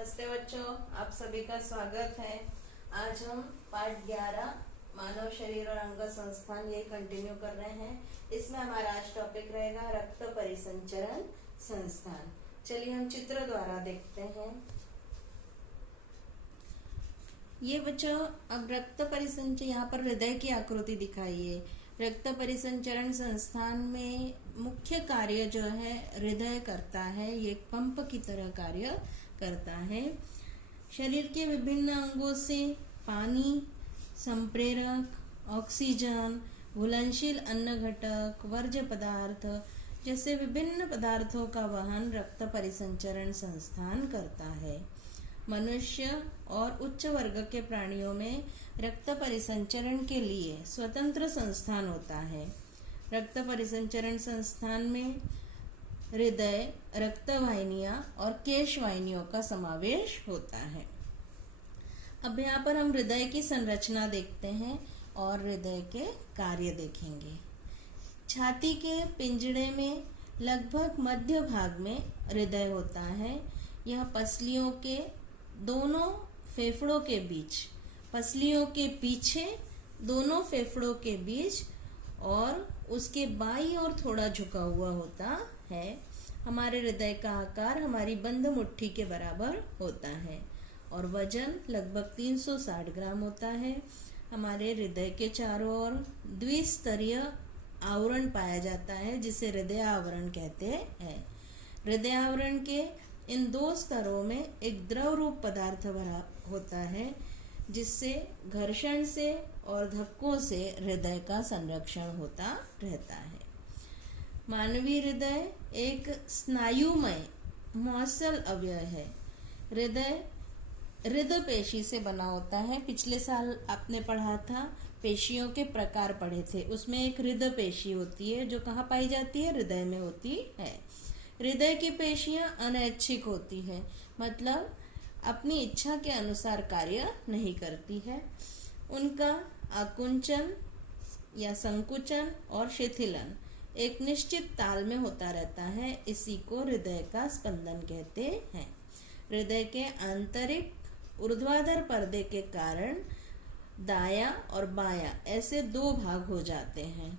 नमस्ते बच्चों, आप सभी का स्वागत है। आज हम पाठ 11 मानव शरीर और अंग संस्थान ये कंटिन्यू कर रहे हैं। इसमें हमारा आज टॉपिक रहेगा रक्त परिसंचरण संस्थान। चलिए हम चित्र द्वारा देखते हैं। ये बच्चों, अब रक्त परिसंचरण, यहाँ पर हृदय की आकृति दिखाई है। रक्त परिसंचरण संस्थान में मुख्य कार्य जो है हृदय करता है। ये एक पंप की तरह कार्य करता है। शरीर के विभिन्न अंगों से पानी, संप्रेरक, ऑक्सीजन, घुलनशील अन्न घटक, वर्ज्य पदार्थ जैसे विभिन्न पदार्थों का वहन रक्त परिसंचरण संस्थान करता है। मनुष्य और उच्च वर्ग के प्राणियों में रक्त परिसंचरण के लिए स्वतंत्र संस्थान होता है। रक्त परिसंचरण संस्थान में हृदय, रक्तवाहिनियां और केशवाहिनियों का समावेश होता है। अब यहाँ पर हम हृदय की संरचना देखते हैं और हृदय के कार्य देखेंगे। छाती के पिंजड़े में लगभग मध्य भाग में हृदय होता है। यह पसलियों के दोनों फेफड़ों के बीच, पसलियों के पीछे दोनों फेफड़ों के बीच और उसके बाईं ओर थोड़ा झुका हुआ होता है। हमारे हृदय का आकार हमारी बंद मुट्ठी के बराबर होता है और वजन लगभग 360 ग्राम होता है। हमारे हृदय के चारों ओर द्विस्तरीय आवरण पाया जाता है जिसे हृदय आवरण कहते हैं। हृदय आवरण के इन दो स्तरों में एक द्रव रूप पदार्थ भरा होता है जिससे घर्षण से और धक्कों से हृदय का संरक्षण होता रहता है। मानवीय हृदय एक स्नायुमय मॉसल अवयव है। हृदय हृदय पेशी से बना होता है। पिछले साल आपने पढ़ा था, पेशियों के प्रकार पढ़े थे, उसमें एक हृदय पेशी होती है जो कहाँ पाई जाती है? हृदय में होती है। हृदय की पेशियां अनैच्छिक होती है, मतलब अपनी इच्छा के अनुसार कार्य नहीं करती है। उनका आकुंचन या संकुचन और शिथिलन एक निश्चित ताल में होता रहता है। इसी को हृदय का स्पंदन कहते हैं। हृदय के आंतरिक ऊर्ध्वाधर पर्दे के कारण दायां और बायां ऐसे दो भाग हो जाते हैं।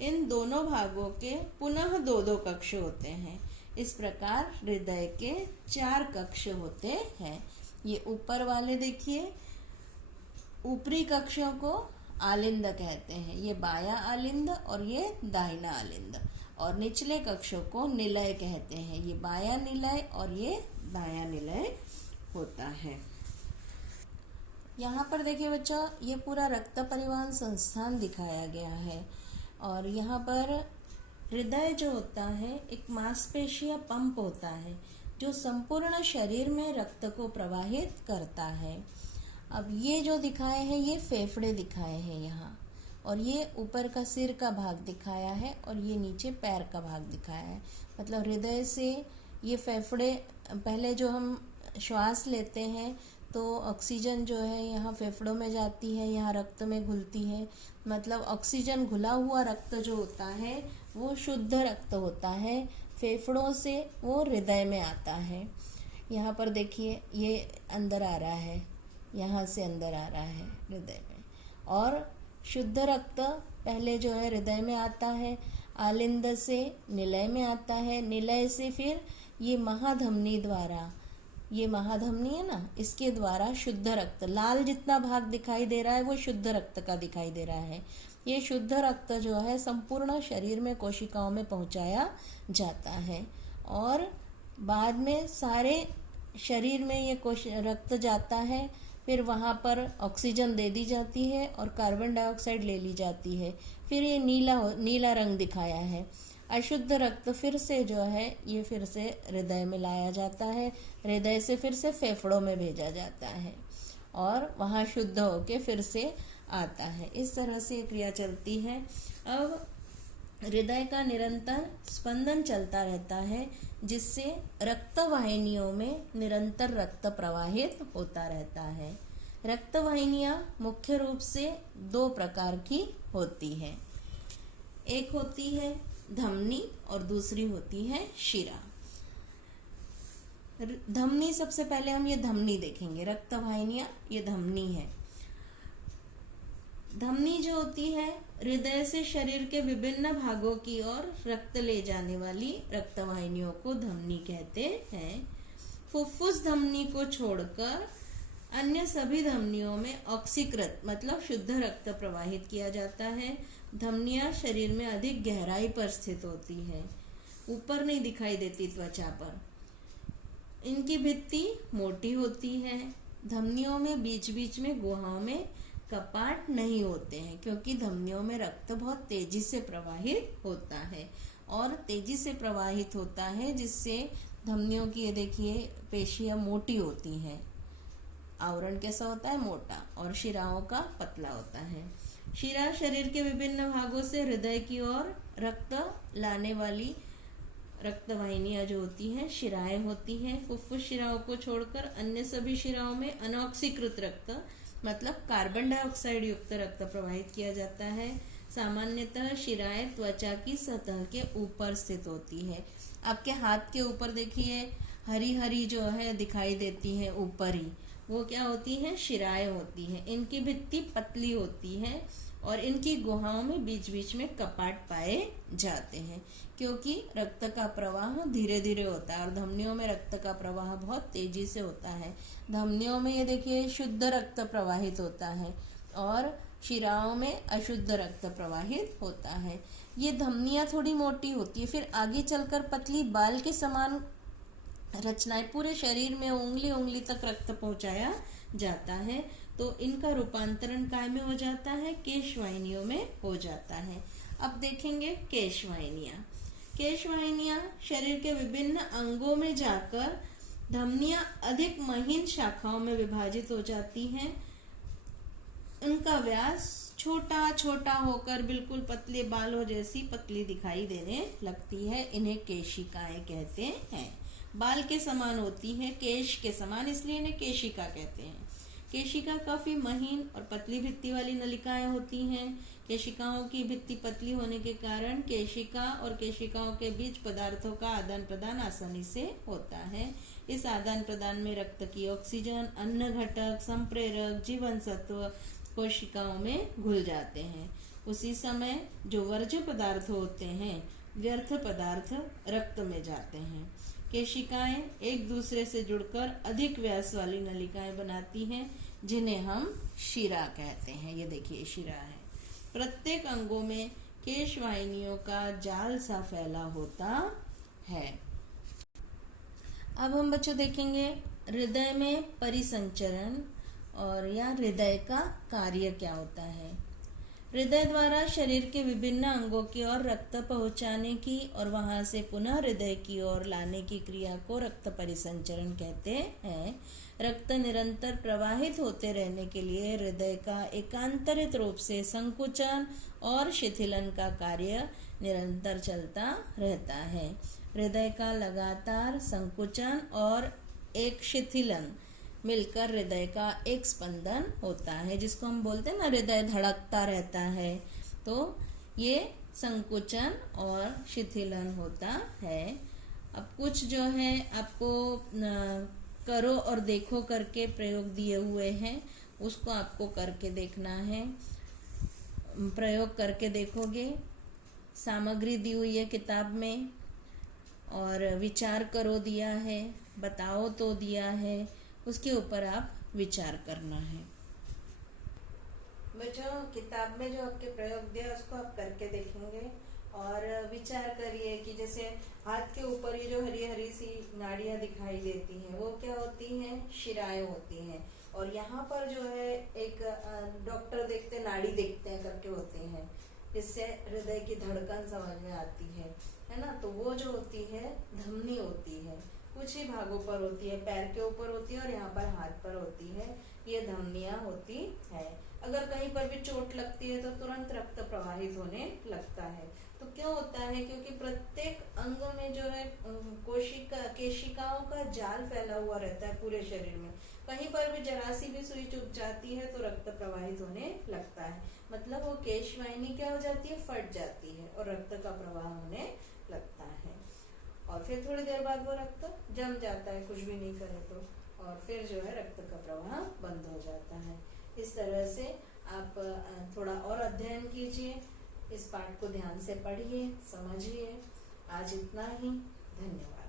इन दोनों भागों के पुनः दो दो कक्ष होते हैं। इस प्रकार हृदय के 4 कक्ष होते हैं। ये ऊपर वाले देखिए, ऊपरी कक्षों को आलिंद कहते हैं। ये बायां आलिंद और ये दाहिना आलिंद। और निचले कक्षों को निलय कहते हैं। ये बायां निलय और ये दायां निलय होता है। यहाँ पर देखिए बच्चों, ये पूरा रक्त परिवहन संस्थान दिखाया गया है। और यहाँ पर हृदय जो होता है एक मांसपेशीय पंप होता है जो संपूर्ण शरीर में रक्त को प्रवाहित करता है। अब ये जो दिखाए हैं ये फेफड़े दिखाए हैं यहाँ, और ये ऊपर का सिर का भाग दिखाया है और ये नीचे पैर का भाग दिखाया है। मतलब हृदय से ये फेफड़े, पहले जो हम श्वास लेते हैं तो ऑक्सीजन जो है यहाँ फेफड़ों में जाती है, यहाँ रक्त में घुलती है। मतलब ऑक्सीजन घुला हुआ रक्त जो होता है वो शुद्ध रक्त होता है। फेफड़ों से वो हृदय में आता है। यहाँ पर देखिए ये अंदर आ रहा है, यहाँ से अंदर आ रहा है हृदय में। और शुद्ध रक्त पहले जो है हृदय में आता है, आलिंद से निलय में आता है, निलय से फिर ये महाधमनी द्वारा, ये महाधमनी है ना, इसके द्वारा शुद्ध रक्त, लाल जितना भाग दिखाई दे रहा है वो शुद्ध रक्त का दिखाई दे रहा है। ये शुद्ध रक्त जो है संपूर्ण शरीर में कोशिकाओं में पहुंचाया जाता है और बाद में सारे शरीर में ये रक्त जाता है। फिर वहाँ पर ऑक्सीजन दे दी जाती है और कार्बन डाइऑक्साइड ले ली जाती है। फिर ये नीला रंग दिखाया है। अशुद्ध रक्त फिर से जो है ये फिर से हृदय में लाया जाता है। हृदय से फिर से फेफड़ों में भेजा जाता है और वहाँ शुद्ध होके फिर से आता है। इस तरह से क्रिया चलती है। अब हृदय का निरंतर स्पंदन चलता रहता है जिससे रक्त वाहिनियों में निरंतर रक्त प्रवाहित होता रहता है। रक्त वाहिनियां मुख्य रूप से 2 प्रकार की होती है। एक होती है धमनी और दूसरी होती है शिरा। धमनी, सबसे पहले हम ये धमनी देखेंगे, रक्त वाहिनियां, ये धमनी है। धमनी जो होती है हृदय से शरीर के विभिन्न भागों की ओर रक्त ले जाने वाली रक्त वाहिनियों को धमनी कहते हैं। फुफ्फुस धमनी को छोड़कर अन्य सभी धमनियों में ऑक्सीकृत मतलब शुद्ध रक्त प्रवाहित किया जाता है। धमनियां शरीर में अधिक गहराई पर स्थित होती है, ऊपर नहीं दिखाई देती त्वचा पर। इनकी भित्ति मोटी होती है। धमनियों में बीच बीच में गुहाओं में कपाट नहीं होते हैं, क्योंकि धमनियों में रक्त बहुत तेजी से प्रवाहित होता है और तेजी से प्रवाहित होता है, जिससे धमनियों की ये देखिए पेशियां मोटी होती हैं। आवरण कैसा होता है? मोटा, और शिराओं का पतला होता है। शिरा शरीर के विभिन्न भागों से हृदय की ओर रक्त लाने वाली रक्त वाहिनियां जो होती हैं शिराएं होती हैं। फुफ्फुस शिराओं को छोड़कर अन्य सभी शिराओं में अनऑक्सीकृत रक्त मतलब कार्बन डाइऑक्साइड युक्त रक्त प्रवाहित किया जाता है। सामान्यतः शिराएं त्वचा की सतह के ऊपर स्थित होती है। आपके हाथ के ऊपर देखिए हरी हरी जो है दिखाई देती है ऊपर ही, वो क्या होती है? शिराएं होती हैं। इनकी भित्ति पतली होती है और इनकी गुहाओं में बीच बीच में कपाट पाए जाते हैं, क्योंकि रक्त का प्रवाह धीरे धीरे होता है और धमनियों में रक्त का प्रवाह बहुत तेजी से होता है। धमनियों में ये देखिए शुद्ध रक्त प्रवाहित होता है और शिराओं में अशुद्ध रक्त प्रवाहित होता है। ये धमनियां थोड़ी मोटी होती है, फिर आगे चलकर पतली बाल के समान रचनाएं पूरे शरीर में उंगली उंगली तक रक्त पहुंचाया जाता है, तो इनका रूपांतरण काय में हो जाता है? केशवाहिनियों में हो जाता है। अब देखेंगे केशवाहिनियां। केशवाहिनियां शरीर के विभिन्न अंगों में जाकर धमनियां अधिक महीन शाखाओं में विभाजित हो जाती हैं। उनका व्यास छोटा छोटा होकर बिल्कुल पतले बालों जैसी पतली दिखाई देने लगती है। इन्हें केशिकाएं कहते हैं। बाल के समान होती है, केश के समान, इसलिए इन्हें केशिका कहते हैं। केशिका काफी महीन और पतली भित्ति वाली नलिकाएं होती हैं। केशिकाओं की भित्ति पतली होने के कारण केशिका और केशिकाओं के बीच पदार्थों का आदान प्रदान आसानी से होता है। इस आदान प्रदान में रक्त की ऑक्सीजन, अन्न घटक, संप्रेरक, जीवन सत्व कोशिकाओं में घुल जाते हैं। उसी समय जो वर्ज्य पदार्थ होते हैं, व्यर्थ पदार्थ रक्त में जाते हैं। केशिकाएं एक दूसरे से जुड़कर अधिक व्यास वाली नलिकाएं बनाती हैं, जिन्हें हम शिरा कहते हैं। ये देखिए शिरा है। प्रत्येक अंगों में केशवाहिनियों का जाल सा फैला होता है। अब हम बच्चों देखेंगे हृदय में परिसंचरण और या हृदय का कार्य क्या होता है। हृदय द्वारा शरीर के विभिन्न अंगों की ओर रक्त पहुंचाने की और वहां से पुनः हृदय की ओर लाने की क्रिया को रक्त परिसंचरण कहते हैं। रक्त निरंतर प्रवाहित होते रहने के लिए हृदय का एकांतरित रूप से संकुचन और शिथिलन का कार्य निरंतर चलता रहता है। हृदय का लगातार संकुचन और एक शिथिलन मिलकर हृदय का एक स्पंदन होता है, जिसको हम बोलते हैं ना हृदय धड़कता रहता है। तो ये संकुचन और शिथिलन होता है। अब कुछ जो है आपको करो और देखो करके प्रयोग दिए हुए हैं, उसको आपको करके देखना है। प्रयोग करके देखोगे, सामग्री दी हुई है किताब में और विचार करो दिया है, बताओ तो दिया है, उसके ऊपर आप विचार करना है। बच्चों किताब में जो आपके प्रयोग दिया उसको आप करके देखेंगे और विचार करिए कि जैसे हाथ के ऊपर ये जो हरी हरी सी नाड़ियां दिखाई देती हैं वो क्या होती हैं? शिराएं होती हैं। और यहाँ पर जो है एक डॉक्टर देखते नाड़ी देखते हैं करके होते हैं, जिससे हृदय की धड़कन समझ में आती है ना। तो वो जो होती है धमनी होती है, कुछ ही भागों पर होती है, पैर के ऊपर होती है और यहाँ पर हाथ पर होती है, ये धमनियां होती है। अगर कहीं पर भी चोट लगती है तो तुरंत रक्त प्रवाहित होने लगता है। तो क्यों होता है? क्योंकि प्रत्येक अंग में जो है केशिकाओं का जाल फैला हुआ रहता है पूरे शरीर में। कहीं पर भी जरा सी भी सुई चुभ जाती है तो रक्त प्रवाहित होने लगता है, मतलब वो केशवाहिनी क्या हो जाती है? फट जाती है और रक्त का प्रवाह होने लगता है। और फिर थोड़ी देर बाद वो रक्त जम जाता है कुछ भी नहीं करे तो, और फिर जो है रक्त का प्रवाह बंद हो जाता है। इस तरह से आप थोड़ा और अध्ययन कीजिए, इस पाठ को ध्यान से पढ़िए, समझिए। आज इतना ही, धन्यवाद।